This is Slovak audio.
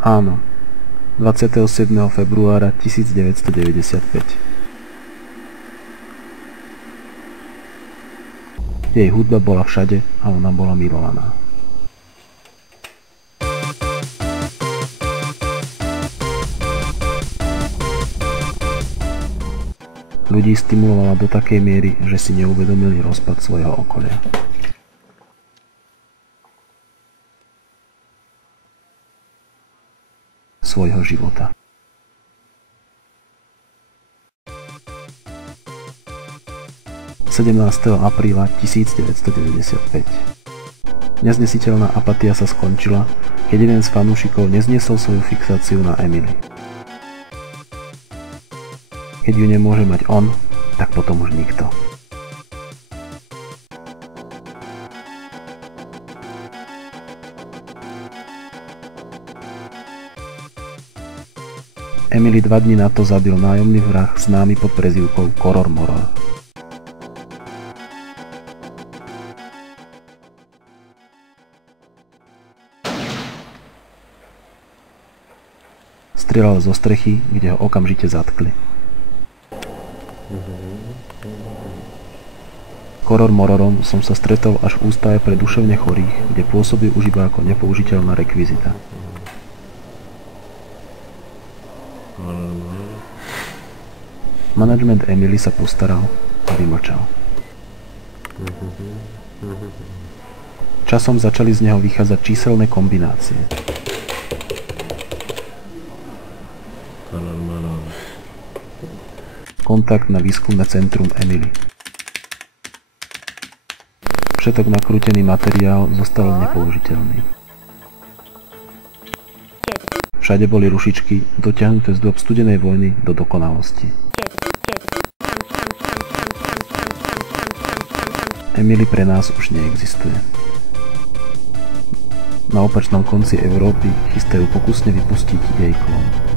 Áno, 27. februára 1995. Jej hudba bola všade a ona bola milovaná. Ľudí stimulovala do takej miery, že si neuvedomili rozpad svojho okolia. Svojho života. ...17. apríla 1995. Neznesiteľná apatia sa skončila, keď jeden z fanúšikov nezniesol svoju fixáciu na Emily. Keď ju nemôže mať on, tak potom už nikto. Emily 2 dní na to zabil nájomný vrah známy pod prezývkou Koror Moror. Strieľal zo strechy, kde ho okamžite zatkli. Koror Mororom som sa stretol až v ústave pre duševne chorých, kde pôsobil už iba ako nepoužiteľná rekvizita. Management Emily sa postaral a vymlčal. Časom začali z neho vychádzať číselné kombinácie. Kontakt na výskumné centrum Emily. Všetok nakrútený materiál zostal nepoužiteľný. Všade boli rušičky dotiahnuté z dôb studenej vojny do dokonalosti. Emily pre nás už neexistuje. Na opačnom konci Európy chystajú pokusne vypustiť jej klon.